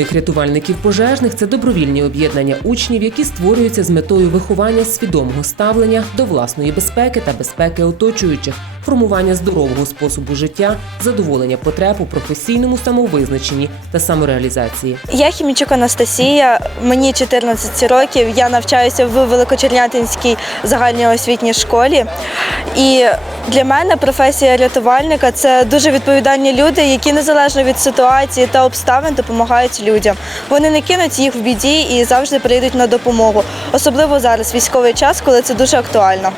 юних рятувальників пожежних це добровільні об'єднання учнів, які створюються з метою виховання свідомого ставлення до власної безпеки та безпеки оточуючих, формування здорового способу життя, задоволення потреб у професійному самовизначенні та самореалізації. Я Хімічук Анастасія, мені 14 років. Я навчаюся в Великочернятинській загальній освітній школі. І для мене професія рятувальника це дуже відповідальні люди, які незалежно від ситуації та обставин допомагають людям. Вони не кинуть їх в біді і завжди прийдуть на допомогу, особливо зараз, військовий час, коли це дуже актуально.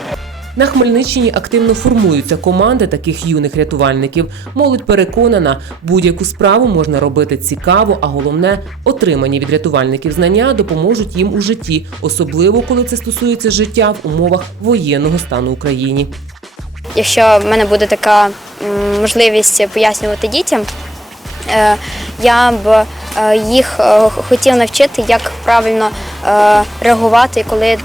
На Хмельниччині активно формуються команди таких юних рятувальників. Молодь переконана, будь-яку справу можна робити цікаво, а головне, отримані від рятувальників знання допоможуть їм у житті, особливо коли це стосується життя в умовах воєнного стану в Україні. Якщо в мене буде така можливість пояснювати дітям, е, я б їх е, хотів навчити, як правильно е, реагувати, коли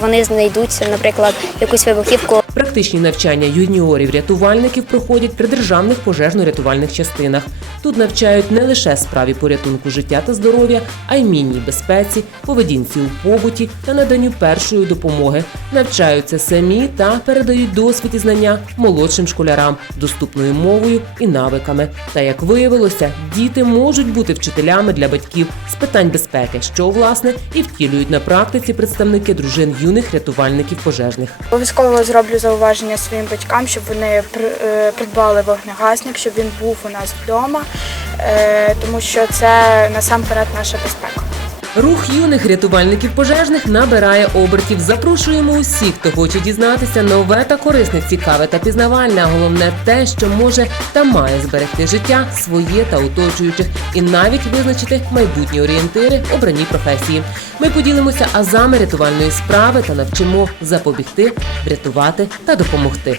вони знайдуть, наприклад, якусь вибухівку Практичні навчання юніорів-рятувальників проходять при державних пожежно-рятувальних частинах. Тут навчають не лише справі порятунку життя та здоров'я, а й мінній безпеці, поведінці у побуті та наданню першої допомоги. Навчаються самі та передають досвід і знання молодшим школярам доступною мовою і навиками. Та як виявилося, діти можуть бути вчителями для батьків з питань безпеки, що власне і втілюють на практиці представники дружин юних рятувальників пожежних. Обов'язково зроблю зауваження своїм батькам, щоб вони е, придбали вогнегасник, щоб він був у нас вдома, е, тому що це насамперед наша безпека. Рух юних рятувальників пожежних набирає обертів. Запрошуємо усіх, хто хоче дізнатися нове та корисне, цікаве та пізнавальне. А головне те, що може та має зберегти життя своє та оточуючих, і навіть визначити майбутні орієнтири обраній професії. Ми поділимося азами рятувальної справи та навчимо запобігти, врятувати та допомогти.